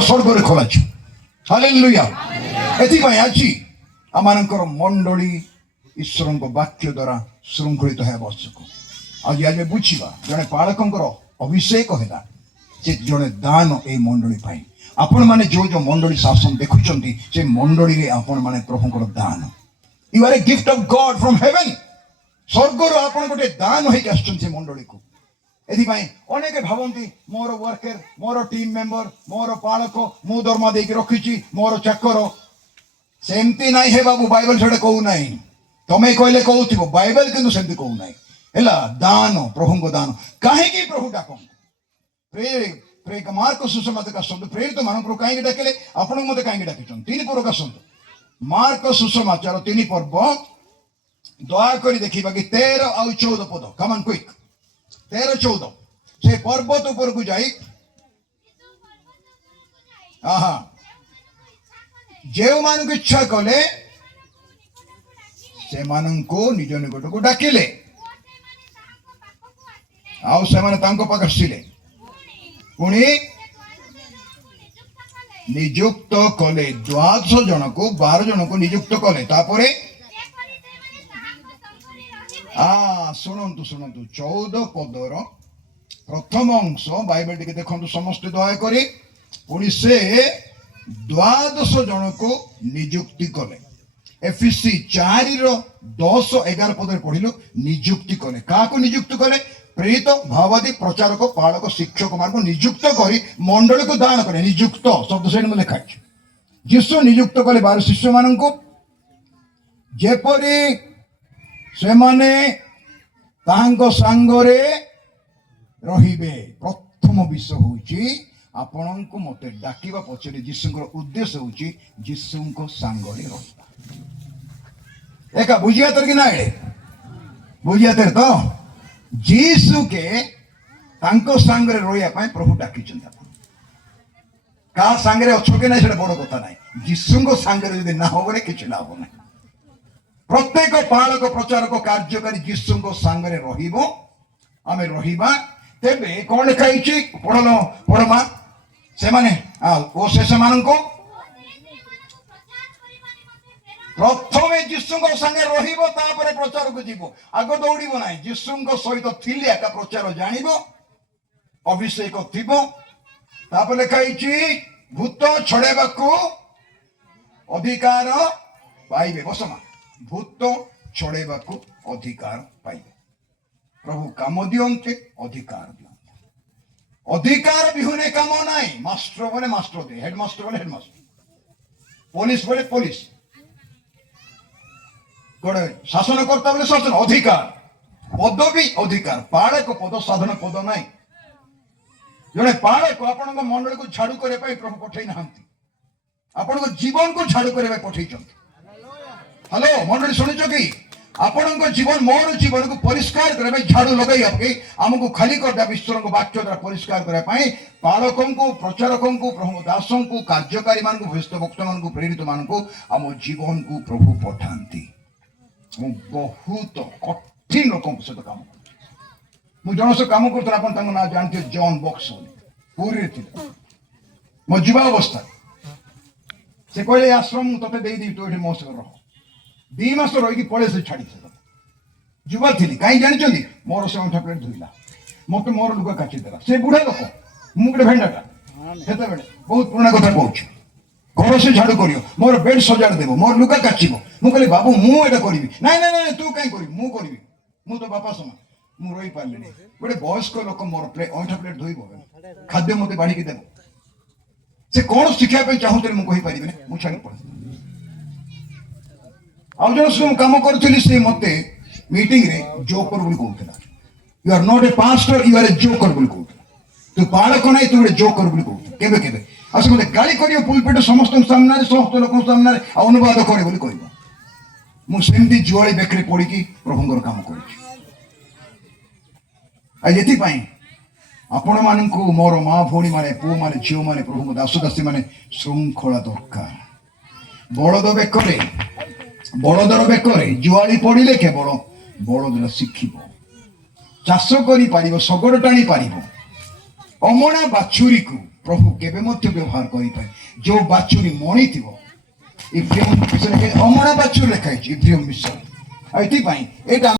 स्वर्ग खोला हालेलुया एथिपाई आज आमर मंडली ईश्वर वाक्य द्वारा श्रृंखलित है आवश्यक आज आज बुझा जड़े पालक अभिषेक है जड़े दान ए मंडली आपण मैंने जो जो मंडली शासन देखुं से मंडली आपण मैंने प्रभु दान you are a gift of God from heaven स्वर्ग आपण गोटे दान हो मंडली को एथिपाई अनेक भावती मोर वर्कर मोर टीम मेंबर मोर पालक मु दरमा दे रखी मोर चाकर सेमती ना हे बाबू बाइबल से कहूना तमें कहले कहू बाइबल किंतु सेमती कहूना है दान प्रभु को दान कहीं प्रभु डाक मार्क सुसमाचार आसतु प्रेरित मानक कहीं डाकिले आपण मत कहीं डाक तीन पर्व आसतु मार्क सुसमाचार 3 पर्व दयाकोरी देखा कि 13 आउ 14 पद कमान क्विक 13-14 से पर्वत ऊपर को जाई जो मान इच्छा कले से निज निकट को डाकिले आउ से आसिले पुणी नियुक्त कले 12 जन को 12 जन को नियुक्त कले तापरे शुणु शुणु 14 पदर प्रथम अंश बाइबल टी देखु समस्त दयाकोरी पुणी से 12 जन को नियुक्ति कले एफिसी 4:10-11 पद पढ़िलु नियुक्ति कले क्या नियुक्त कले प्रेरित भाववादी प्रचारक पालक शिक्षक मान को नियुक्त करी मंडली को दान कले नियुक्त शब्द से लिखा जीशु नियुक्त कले 12 शिष्य मान को जेपरी से माने तांको सांगरे रहिबे प्रथम विषय होची आपण को मते डाकिबा पछरे जीशुंकर उद्देश्य होची जीशुंको सांगरे रहिबा एका बुझिया तर कि ना बुझिया तर तो जीशु के तांको सांगरे रहिया पय प्रभु डाकी चंदा का सांगरे अच्छो के ना सेटा बड़ कथा नाही जीशुंको सांगरे यदि ना होबे किछ ना होबे प्रत्येक पालक प्रचारक कार्यकारी जीशु सांगरे रहिबो आमे रहिबा तेबे कोन लिखाइछि पढ़लो पढ़मा से माने ओ से मानको प्रथमे जीशु संगे रहिबो तापरे प्रचार को जीवो आगो दौड़िबो नाही जीशु सहित थिले एका प्रचार जानिबो अभिषेक थिबो तापरे लिखाइछि भूत छड़ेबाकू अधिकार पाइबे बसमा भूत छड़ेबा अधिकार पाइबे प्रभु काम दियंते अधिकार दियंते अधिकार विहुने काम नाई मास्टर बोले मास्टर दे हेडमास्टर बोले हेडमास्टर पुलिस बोले पुलिस गोटे शासनकर्ता बोले शासन अधिकार पदवी अधिकार पालक पद साधन पद नाई जड़े पालक आपण मंडली को झाड़ू करने प्रभु पठे ना आपण जीवन को झाड़ू करने पठे हेलो मंडली शुणुच कि आपण जीवन मोर जीवन को परिष्कार करने झाड़ू लगे आमको खाली कर ईश्वर वाक्य द्वारा परिष्कार करने पालक को प्रचारक को प्रभु दास को कार्यकारी मान भक्त भक्त मान प्रेरित मान आम जीवन को प्रभु पठाती बहुत कठिन लोक सहित काम कर जन सहित काम कर ना जानते जॉन बॉक्स पूरी थे मो युवा अवस्था से कहले आश्रम ते देदेवी तू ये मो सहित रह 2 मास रही पड़े से छाड़ी युवा थी कहीं जानी मोर से अंठा प्लेट धोला मत मोर लुगा काटिदेला से बुढ़ा लोक मुझे भेंडाटा से बहुत पुराना कथा कहूँ घर से झाड़ू कर मोर बेड सजाड़ देव मोर लुगा काचब मुझे बाबू मुझे करी ना ना ना तू कहीं करी मु तो बापा समान मुझे रही पारे गोटे वयस्क लोक मोर अंठा प्लेट धोब खाद्य मत बाढ़ देव से कौन शिखापी चाहूँ मुझे कहीपर मुझे छाड़ी पड़े आउ जन कम करी मत मीटिंग रे जोकर कहूला you are not a pastor you are a joker कहूला तू पालक ना तू गोटे जोकर कहूला केबे केबे आस मत गाड़ी कर पुलपेट समस्त सामने समस्त लोक सामने अनुवाद करे कह मुझे जुआली बेकरी पड़ी प्रभुंर काम कर आपण मान मोर माँ भौणी मैंने पुओ मैंने झील मैंने प्रभु दास दासी मैंने श्रृंखला दरकार बड़द बेकरे बड़दर बेकरे जुआली पड़े केवल बड़द शिख चाष कर शगड़ टाणी पार अमणा बाछुरी को ପ୍ରଭୁ କେବେ ମଧ୍ୟ ବ୍ୟବହାର କରିପାରେ ଯୋଉ ବାଛୁରୀ ମଣି ଥିବ ଇବ୍ରାହିମ ବିଷୟରେ ଅମଣା ବାଛୁରୀ ଲେଖା ହେଇଛି ଇବ୍ରାହିମ ବିଷୟରେ ଆଉ ଏଥିପାଇଁ ଏଇଟା